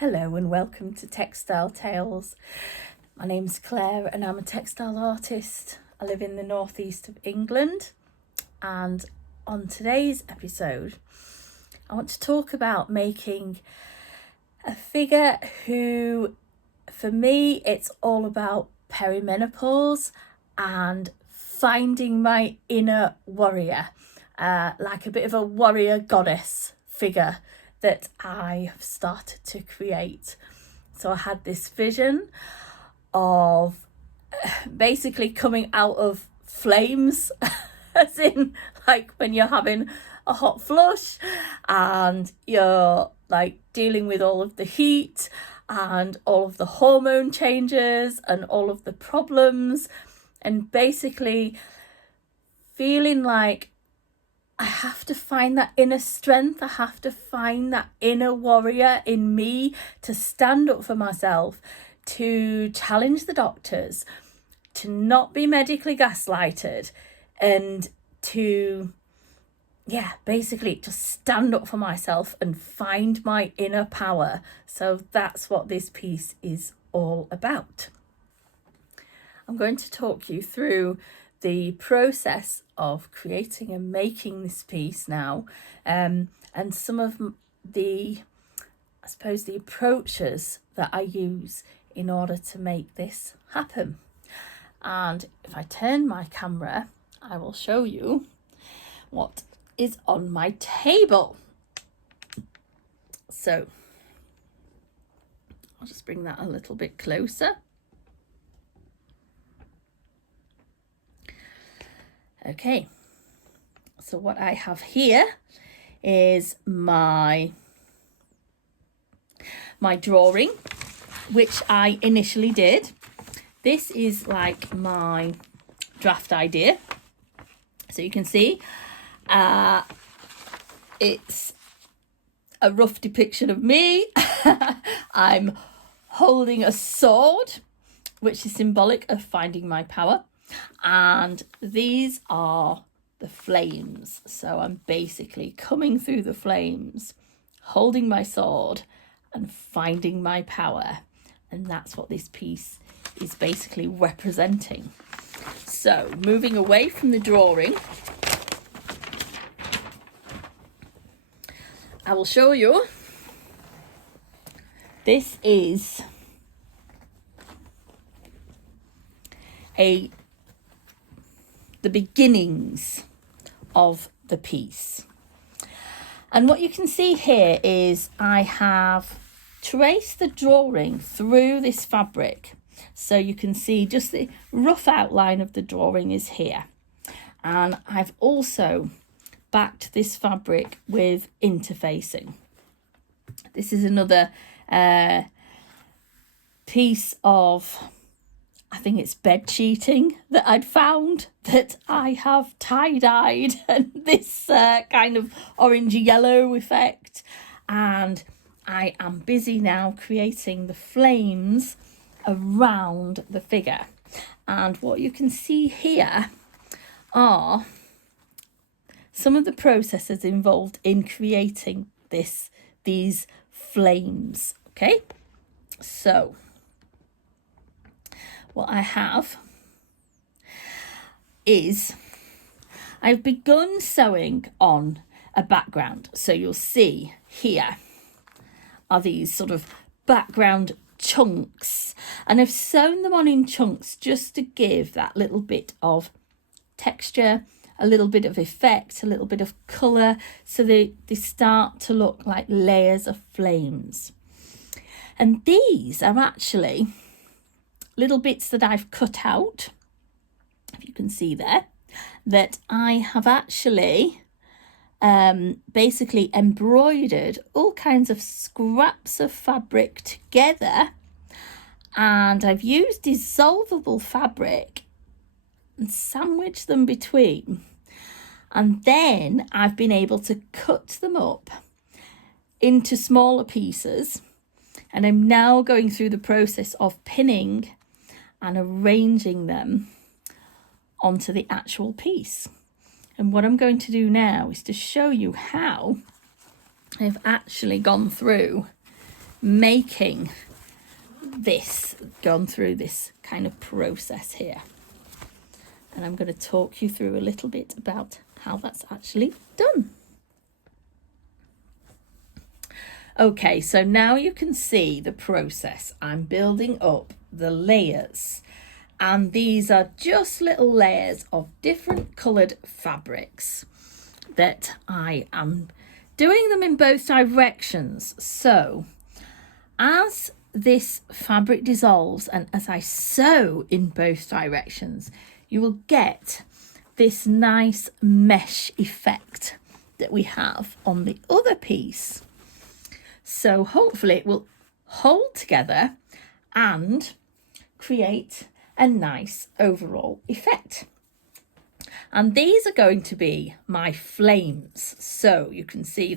Hello and welcome to Textile Tales. My name's Claire and I'm a textile artist. I live in the northeast of England, and on today's episode I want to talk about making a figure who, for me, it's all about perimenopause and finding my inner warrior, like a bit of a warrior goddess figure that I have started to create. So I had this vision of basically coming out of flames, as in like when you're having a hot flush and you're like dealing with all of the heat and all of the hormone changes and all of the problems, and basically feeling like I have to find that inner strength. I have to find that inner warrior in me to stand up for myself, to challenge the doctors, to not be medically gaslighted, and to, basically just stand up for myself and find my inner power. So that's what this piece is all about. I'm going to talk you through the process of creating and making this piece now, and some of the approaches that I use in order to make this happen. And if I turn my camera, I will show you what is on my table. So I'll just bring that a little bit closer. Okay, so what I have here is my drawing, which I initially did. This is like my draft idea. So you can see it's a rough depiction of me. I'm holding a sword, which is symbolic of finding my power. And these are the flames. So I'm basically coming through the flames, holding my sword and finding my power. And that's what this piece is basically representing. So moving away from the drawing, I will show you. This is the beginnings of the piece. And what you can see here is I have traced the drawing through this fabric. So you can see just the rough outline of the drawing is here. And I've also backed this fabric with interfacing. This is another piece of, I think it's bed sheeting that I'd found that I have tie-dyed, and this kind of orangey yellow effect. And I am busy now creating the flames around the figure. And what you can see here are some of the processes involved in creating these flames. Okay, so what I have is I've begun sewing on a background. So you'll see here are these sort of background chunks, and I've sewn them on in chunks just to give that little bit of texture, a little bit of effect, a little bit of colour, so they start to look like layers of flames. And these are actually little bits that I've cut out, if you can see there, that I have actually basically embroidered all kinds of scraps of fabric together, and I've used dissolvable fabric and sandwiched them between, and then I've been able to cut them up into smaller pieces, and I'm now going through the process of pinning and arranging them onto the actual piece. And what I'm going to do now is to show you how I've actually gone through making this, gone through this kind of process here. And I'm going to talk you through a little bit about how that's actually done. Okay, so now you can see the process. I'm building up the layers, and these are just little layers of different coloured fabrics that I am doing them in both directions. So as this fabric dissolves and as I sew in both directions, you will get this nice mesh effect that we have on the other piece. So hopefully it will hold together and create a nice overall effect. And these are going to be my flames. So you can see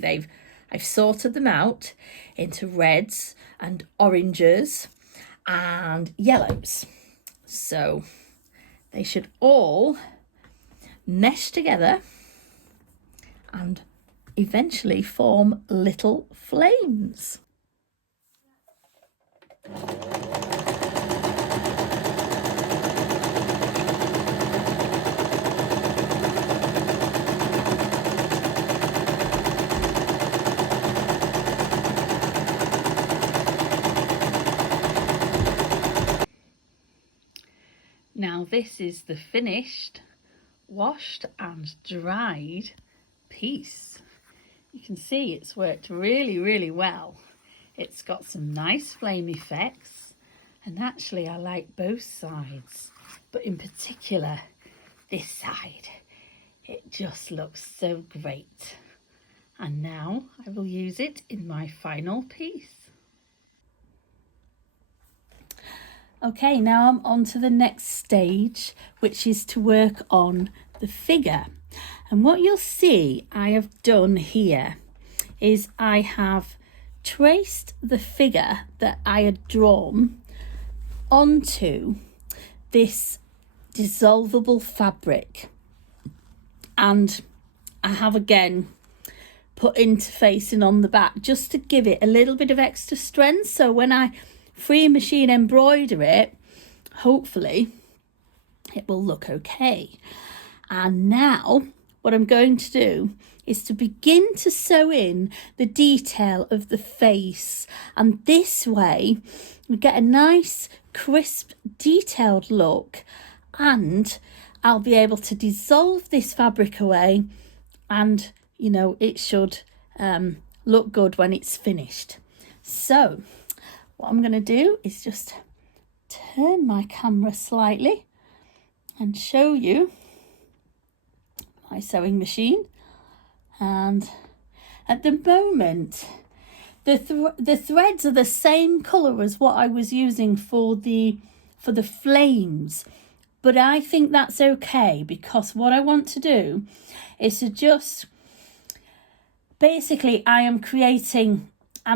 I've sorted them out into reds and oranges and yellows. So they should all mesh together and eventually form little flames. Now this is the finished, washed and dried piece. You can see it's worked really, really well. It's got some nice flame effects, and actually I like both sides, but in particular this side. It just looks so great. And now I will use it in my final piece. Okay, now I'm on to the next stage, which is to work on the figure. And what you'll see I have done here is I have traced the figure that I had drawn onto this dissolvable fabric. And I have again put interfacing on the back just to give it a little bit of extra strength. So when I free machine embroider it, hopefully it will look okay. And now what I'm going to do is to begin to sew in the detail of the face, and this way we get a nice crisp detailed look, and I'll be able to dissolve this fabric away, and you know it should look good when it's finished. So what I'm going to do is just turn my camera slightly and show you my sewing machine. And at the moment the threads are the same colour as what I was using for the flames, but I think that's okay, because what I want to do is to just basically I'm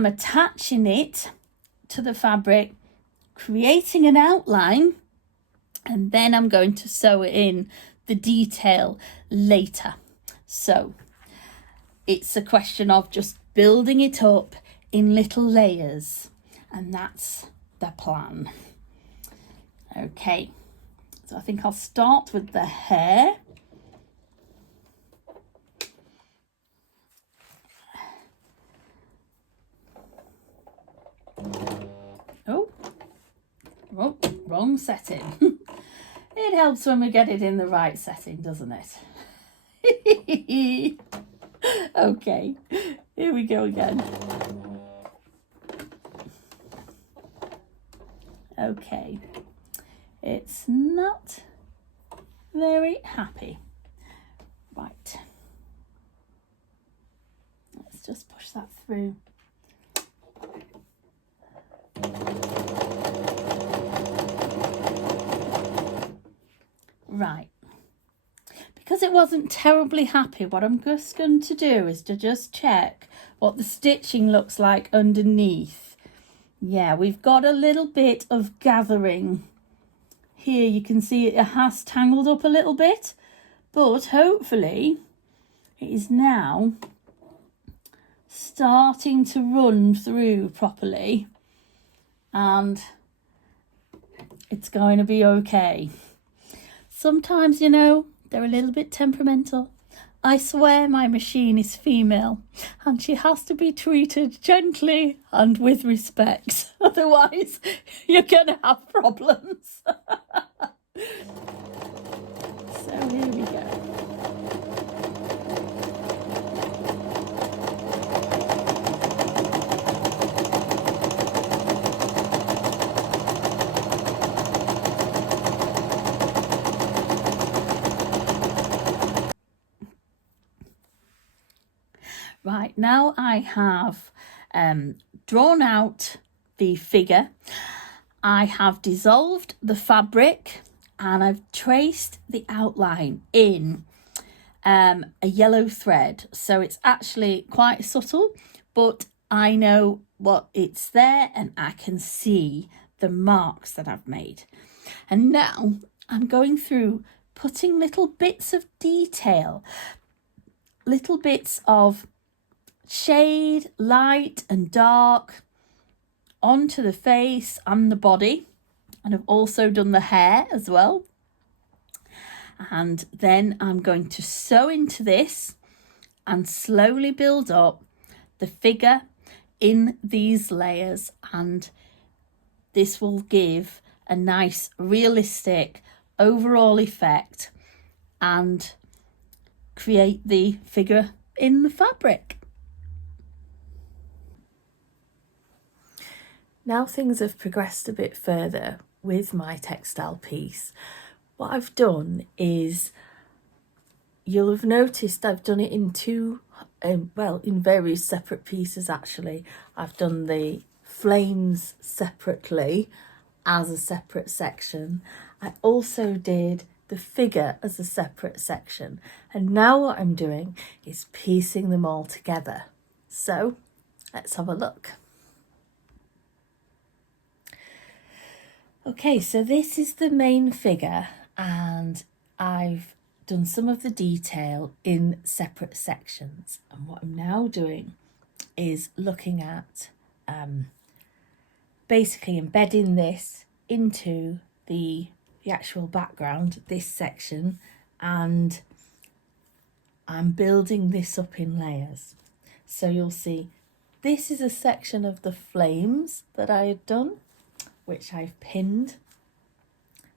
attaching it to the fabric, creating an outline, and then I'm going to sew in the detail later. So it's a question of just building it up in little layers, and that's the plan. Okay, so I think I'll start with the hair. Oh, wrong setting. It helps when we get it in the right setting, doesn't it? Okay, here we go again. Okay, it's not very happy. Right, let's just push that through. Right, because it wasn't terribly happy, what I'm just going to do is to just check what the stitching looks like underneath. Yeah, we've got a little bit of gathering here. You can see it has tangled up a little bit, but hopefully it is now starting to run through properly, and it's going to be okay. Sometimes, you know, they're a little bit temperamental. I swear my machine is female and she has to be treated gently and with respect. Otherwise, you're going to have problems. So here we go. Right, now I have drawn out the figure. I have dissolved the fabric and I've traced the outline in a yellow thread. So it's actually quite subtle, but I know what it's there and I can see the marks that I've made. And now I'm going through putting little bits of detail, little bits of shade, light and dark onto the face and the body, and I've also done the hair as well. And then I'm going to sew into this and slowly build up the figure in these layers, and this will give a nice realistic overall effect and create the figure in the fabric. Now things have progressed a bit further with my textile piece. What I've done is, you'll have noticed I've done it in in various separate pieces actually. I've done the flames separately as a separate section. I also did the figure as a separate section. And now what I'm doing is piecing them all together. So let's have a look. Okay, so this is the main figure and I've done some of the detail in separate sections. And what I'm now doing is looking at basically embedding this into the actual background, this section, and I'm building this up in layers. So you'll see this is a section of the flames that I had done, which I've pinned.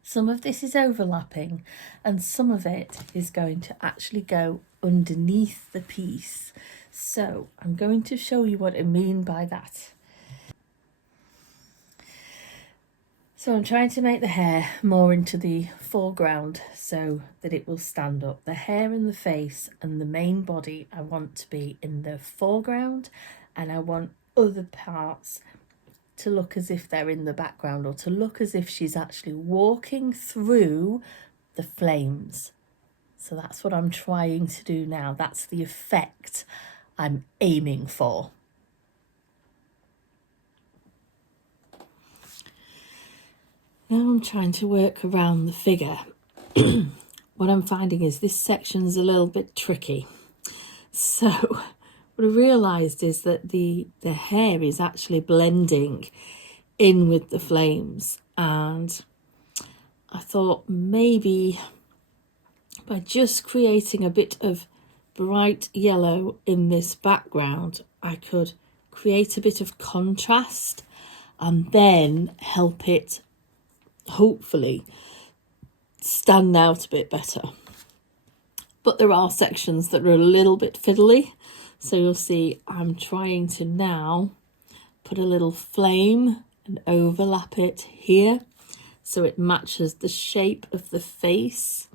Some of this is overlapping and some of it is going to actually go underneath the piece. So I'm going to show you what I mean by that. So I'm trying to make the hair more into the foreground so that it will stand up. The hair and the face and the main body I want to be in the foreground, and I want other parts to look as if they're in the background, or to look as if she's actually walking through the flames. So that's what I'm trying to do now. That's the effect I'm aiming for. Now I'm trying to work around the figure. What I'm finding is this section's a little bit tricky. So what I realised is that the hair is actually blending in with the flames, and I thought maybe by just creating a bit of bright yellow in this background, I could create a bit of contrast and then help it hopefully stand out a bit better. But there are sections that are a little bit fiddly, so you'll see I'm trying to now put a little flame and overlap it here so it matches the shape of the face.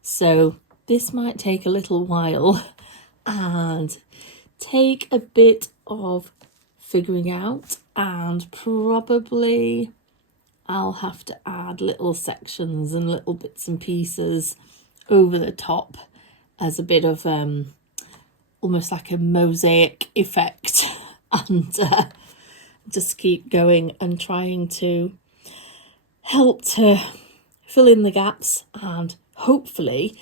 So this might take a little while and take a bit of figuring out, and probably I'll have to add little sections and little bits and pieces over the top as a bit of almost like a mosaic effect, and just keep going and trying to help to fill in the gaps, and hopefully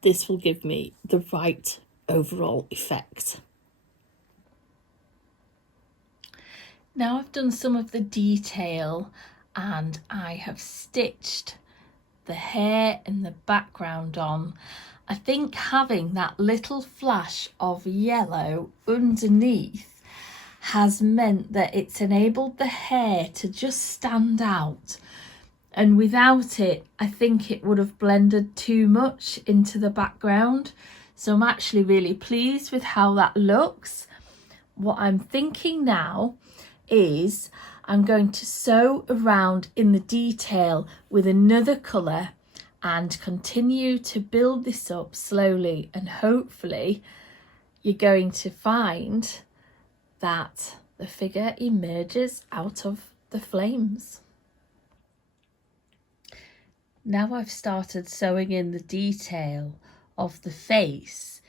this will give me the right overall effect. Now I've done some of the detail and I have stitched the hair and the background on. I think having that little flash of yellow underneath has meant that it's enabled the hair to just stand out, and without it I think it would have blended too much into the background. So I'm actually really pleased with how that looks. What I'm thinking now is I'm going to sew around in the detail with another colour and continue to build this up slowly, and hopefully you're going to find that the figure emerges out of the flames. Now I've started sewing in the detail of the face,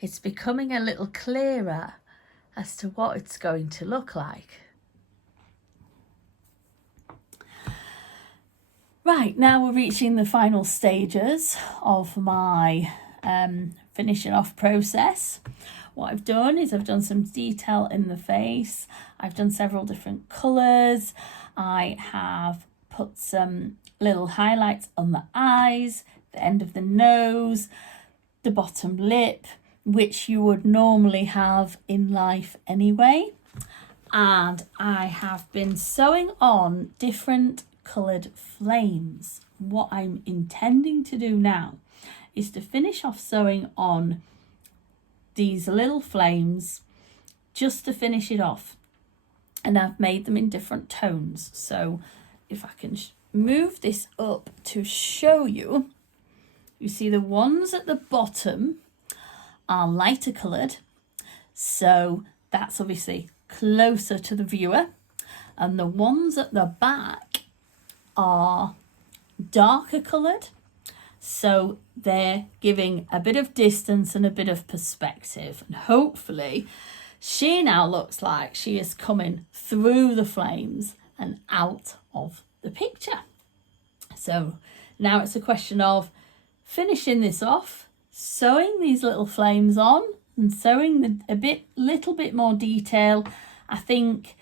it's becoming a little clearer as to what it's going to look like. Right, now we're reaching the final stages of my finishing off process. What I've done is I've done some detail in the face. I've done several different colours. I have put some little highlights on the eyes, the end of the nose, the bottom lip, which you would normally have in life anyway. And I have been sewing on different coloured flames. What I'm intending to do now is to finish off sewing on these little flames just to finish it off, and I've made them in different tones. So if I can move this up to show you, you see the ones at the bottom are lighter coloured, so that's obviously closer to the viewer, and the ones at the back are darker coloured, so they're giving a bit of distance and a bit of perspective, and hopefully she now looks like she is coming through the flames and out of the picture. So now it's a question of finishing this off, sewing these little flames on and sewing little bit more detail. I think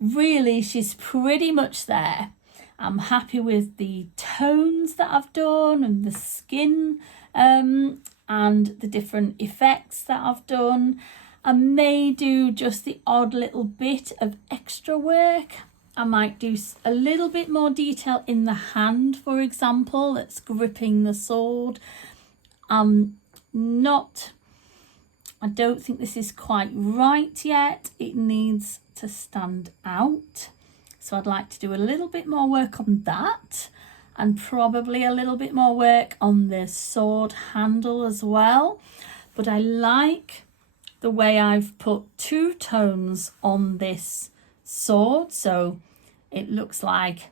really she's pretty much there. I'm happy with the tones that I've done and the skin and the different effects that I've done. I may do just the odd little bit of extra work. I might do a little bit more detail in the hand, for example, that's gripping the sword. I don't think this is quite right yet. It needs to stand out. So I'd like to do a little bit more work on that, and probably a little bit more work on the sword handle as well. But I like the way I've put two tones on this sword, so it looks like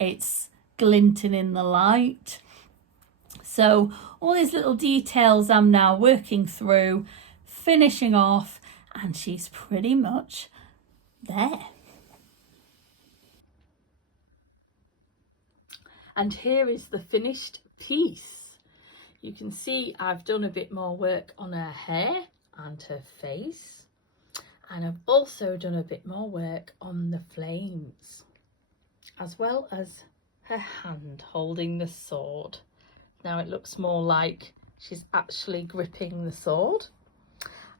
it's glinting in the light. So all these little details I'm now working through, finishing off, and she's pretty much there. And here is the finished piece. You can see I've done a bit more work on her hair and her face, and I've also done a bit more work on the flames, as well as her hand holding the sword. Now it looks more like she's actually gripping the sword,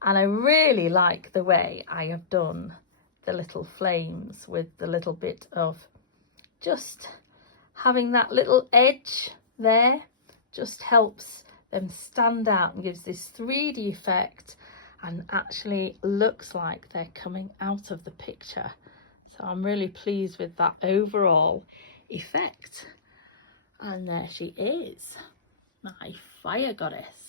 and I really like the way I have done the little flames with the little bit of just having that little edge there. Just helps them stand out and gives this 3D effect, and actually looks like they're coming out of the picture. So I'm really pleased with that overall effect. And there she is, my fire goddess.